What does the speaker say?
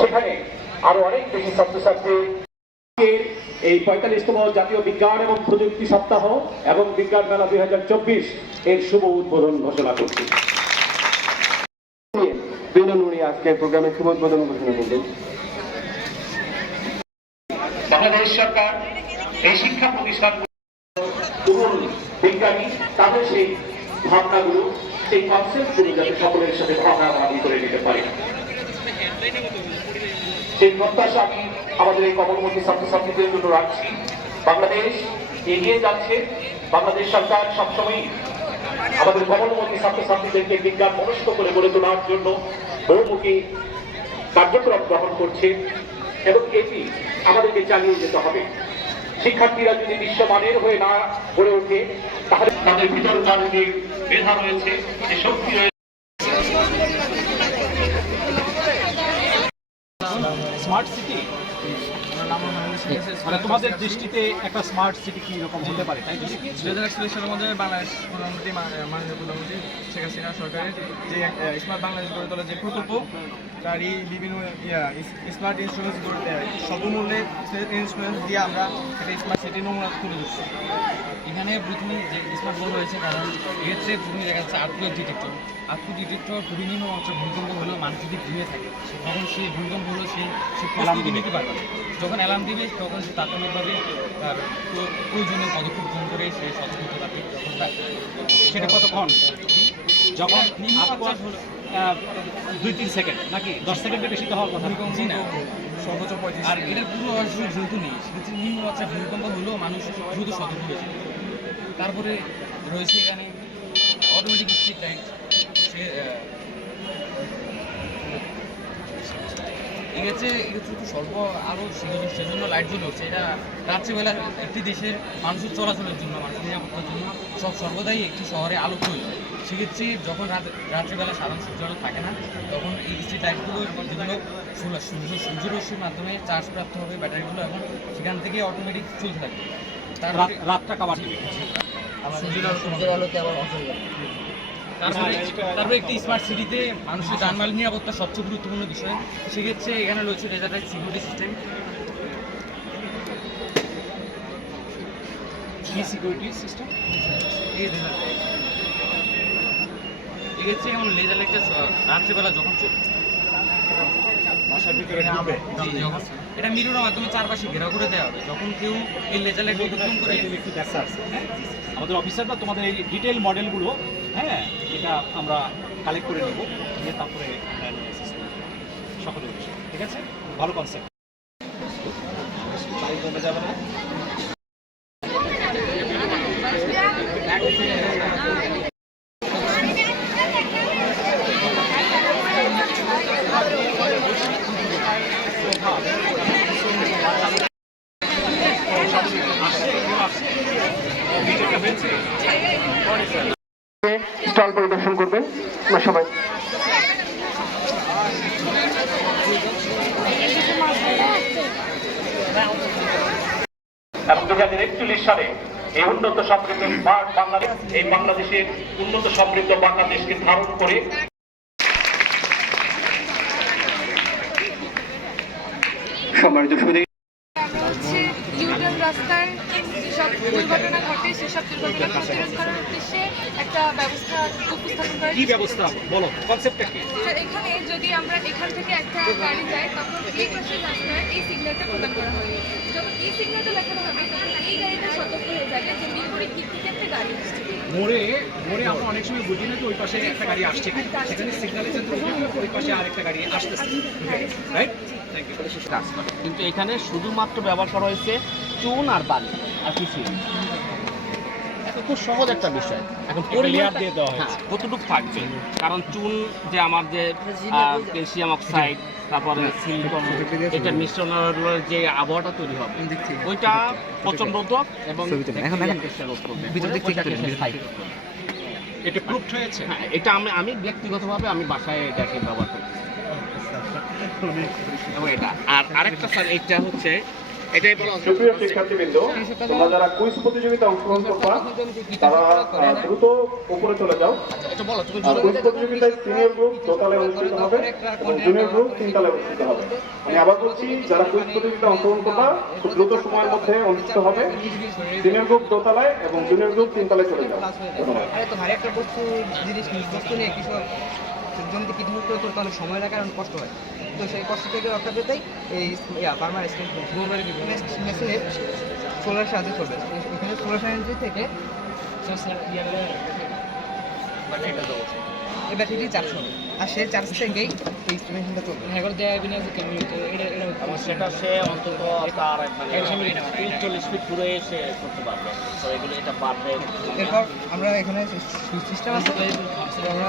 সেখানে আরো অনেক বেশি ছাত্রছাত্রী এই ৪৫তম জাতীয় বিজ্ঞান এবং প্রযুক্তি সপ্তাহ এবং বিজ্ঞান মেলা ২০২৪ এর শুভ উদ্বোধন ঘোষণা করছি। আজকের প্রোগ্রামের শুভ উদ্বোধন ঘোষণা করবেন। বাংলাদেশ সরকার এই শিক্ষা প্রতিষ্ঠান বিজ্ঞানী তাদের সেই ভাবনাগুলো সেই কনসেপ্টগুলো যাতে সকলের সাথে ভাগাভাগি করে নিতে পারে, সেই প্রত্যাশা আমি আমাদের এই কমলমতি ছাত্রছাত্রীদের জন্য রাখছি। বাংলাদেশ এগিয়ে যাচ্ছে। বাংলাদেশ সরকার সবসময় আমাদের কমলমতি ছাত্রছাত্রীদেরকে বিজ্ঞান মনস্ক করে গড়ে তোলার জন্য বহুমুখী কার্যক্রম গ্রহণ করছে এবং এটি আমাদেরকে চালিয়ে যেতে হবে। শিক্ষার্থীরা যদি বিশ্বমানের হয়ে না গড়ে ওঠে তাহলে তাদের ভিতরকার যে মেধা রয়েছে, যে শক্তি রয়েছে। স্মার্ট সিটি মানে তোমাদের দৃষ্টিতে একটা স্মার্ট সিটি কি রকম হতে পারে? তাই 2041 সালের মধ্যে বাংলাদেশ প্রধানমন্ত্রী মাননীয় প্রধানমন্ত্রী শেখ হাসিনা সরকারের যে স্মার্ট বাংলাদেশ গড়ে তোলার যে প্রকল্প, তারই বিভিন্ন স্মার্ট ইন্স্যুরেন্স স্বল্পমূল্যে ইন্স্যুরেন্স দিয়ে আমরা একটা স্মার্ট সিটি নমুনা তুলে ধরছি। এখানে প্রথমে যে স্মার্টগুলো রয়েছে, কারণ এক্ষেত্রে প্রথমে দেখা যাচ্ছে আর্থিক ডিটেক্টর খুবই নিম্ন অঞ্চল ভূমিকম্প হলেও মানুষ যদি ঘুমিয়ে থাকে তখন সেই ভূমিকম্প হলেও সে প্রস্তুতি নিতে পারবে। যখন অ্যালার্ম দিবে তখন সে তাৎক্ষণিকভাবে তার প্রয়োজনীয় পদক্ষেপ গ্রহণ করে সে সচেতন হতে পারবে। সেটা কতক্ষণ? যখন 2-3 সেকেন্ড নাকি 10 সেকেন্ডের বেশি তো হওয়ার কথা? জি না, সর্বোচ্চ 35। আর এটার পুরো অংশ যেহেতু নেই, সেক্ষেত্রে নিম্নমাত্রার ভূমিকম্প হলেও মানুষ দ্রুত সতর্ক হয়েছে। তারপরে রয়েছে এখানে অটোমেটিক স্ট্রিট লাইট। এক্ষেত্রে একটু স্বল্প আরও সেজন্য লাইট জ্বলে হচ্ছে। এটা রাত্রিবেলা একটি দেশের মানুষের চলাচলের জন্য, মানুষের নিরাপত্তার জন্য সর্বদাই একটি শহরে আলো প্রয়োজন। সেক্ষেত্রে যখন রাত্রিবেলা সাধারণ সূর্যালো থাকে না, তখন এই স্ট্রিট লাইটগুলো যেগুলো সূর্যরশ্মির মাধ্যমে চার্জ প্রাপ্ত হবে ব্যাটারিগুলো, এবং সেখান থেকে অটোমেটিক চলতে থাকবে। রাতটা কাবার তারপরে একটি স্মার্ট সিটিতে মানুষের যানবাহন নিরাপত্তা সবচেয়ে গুরুত্বপূর্ণ বিষয়। সেক্ষেত্রে এখানে রয়েছে result security system. Security system এক্ষেত্রে যেমন লেজার লাইটটা রাত্রিবেলা যখন বাসার ভিতরে ঢুকবে, এটা মিররের মাধ্যমে চারপাশে ঘেরাও করে দেওয়া হবে। যখন কেউ এই লেজার লাইট অতিক্রম করে একটু দেখা আছে, আমাদের অফিসাররা তোমাদের এই ডিটেল মডেলগুলো, হ্যাঁ, এটা আমরা কালেক্ট করে নেব, নিয়ে তারপরে সকলে ঠিক আছে। ভালো কনসেপ্ট, কমে যাবে না। স্টল পরিদর্শন করবেন সবাই। এবং 2041 সালে এই উন্নত সমৃদ্ধ স্মার্ট বাংলাদেশ, এই বাংলাদেশের উন্নত সমৃদ্ধ বাংলাদেশকে ধারণ করে সম্মানিত সুধী রাস্তার যেসব দুর্ঘটনা ঘটে সেসব দুর্ঘটনা প্রতিরোধ করার উদ্দেশ্যে একটা ব্যবস্থা উপস্থাপন করা। কি ব্যবস্থা বলো, কনসেপ্টটা কি? এখানে যদি আমরা এখান থেকে একটা গাড়ি যাই তখন এই পাশের রাস্তায় এই সিগন্যালটা প্রদান করা হবে। যখন এই সিগন্যালটা দেখানো হবে তখন এই গাড়িটা সতর্ক হয়ে যাবে যে বিপরীত দিক থেকে একটা গাড়ি আসছে। মোড়ে আমরা অনেক সময় বুঝি না যে ওই পাশে একটা গাড়ি আসছে, সেখানে সিগন্যালে ওই পাশে আরেকটা গাড়ি আসতেছে, রাইট? কিন্তু এখানে শুধুমাত্র ব্যবহার করা হয়েছে চুন আর বালি, আর কিছুই। খুব সহজ একটা বিষয়। এখন পরিমাণ দিয়ে দেওয়া হয়েছে কতটুকু থাকবে, কারণ চুন যে আমার যে ক্যালসিয়াম অক্সাইড, তারপরে সিলিকন, এটা মিশ্রণের যে আবহাওয়াটা তৈরি হবে ওইটা প্রচন্ড রোধক এবং এটা প্রুফড হয়েছে। হ্যাঁ, এটা আমি ব্যক্তিগতভাবে আমি বাসায় এটাকে ব্যবহার করি। এবং এটা আর আরেকটা স্যার, এটা হচ্ছে এটাই বলা হচ্ছে। সুপ্রিয় শিক্ষার্থীবৃন্দ, তোমরা যারা কুইজ প্রতিযোগিতা অংশগ্রহণ করবা তারা দ্রুত উপরে চলে যাও। এটা বলো তুমি কুইজ প্রতিযোগিতায় সিনিয়র গ্রুপ দোতলায় অনুষ্ঠিত হবে এবং জুনিয়র গ্রুপ তিনতলায় অনুষ্ঠিত হবে। আমি আবার বলছি, যারা কুইজ প্রতিযোগিতা অংশগ্রহণ করবা খুব দ্রুত সময়ের মধ্যে অনুষ্ঠিত হবে। সিনিয়র গ্রুপ দোতলায় এবং জুনিয়র গ্রুপ তিনতলায় চলে যাও। ধন্যবাদ। আরে তো ভারী একটা বস্তু জিনিস বস্তু নিয়ে কিছু জমিতে কীটনাশক প্রয়োগ করতে অনেক সময় লাগে, কারণ কষ্ট হয়। তো সেই কষ্ট থেকে রক্ষা পেতেই এই ফার্মার মেশিনে সোলার সাহায্যে চলবে। এখানে সোলার এনার্জি থেকে এই ব্যাটারিটি চার্জ হবে, আর সেই চার্জ থেকেই এই মেশিনটা চলবে। সেটা সে অন্তত তার মানে 40 ফিট দূরে এসে করতে পারবে। তো এগুলো এটা বাড়বে। এরপর আমরা এখানে সিস্টেম আছে, আমরা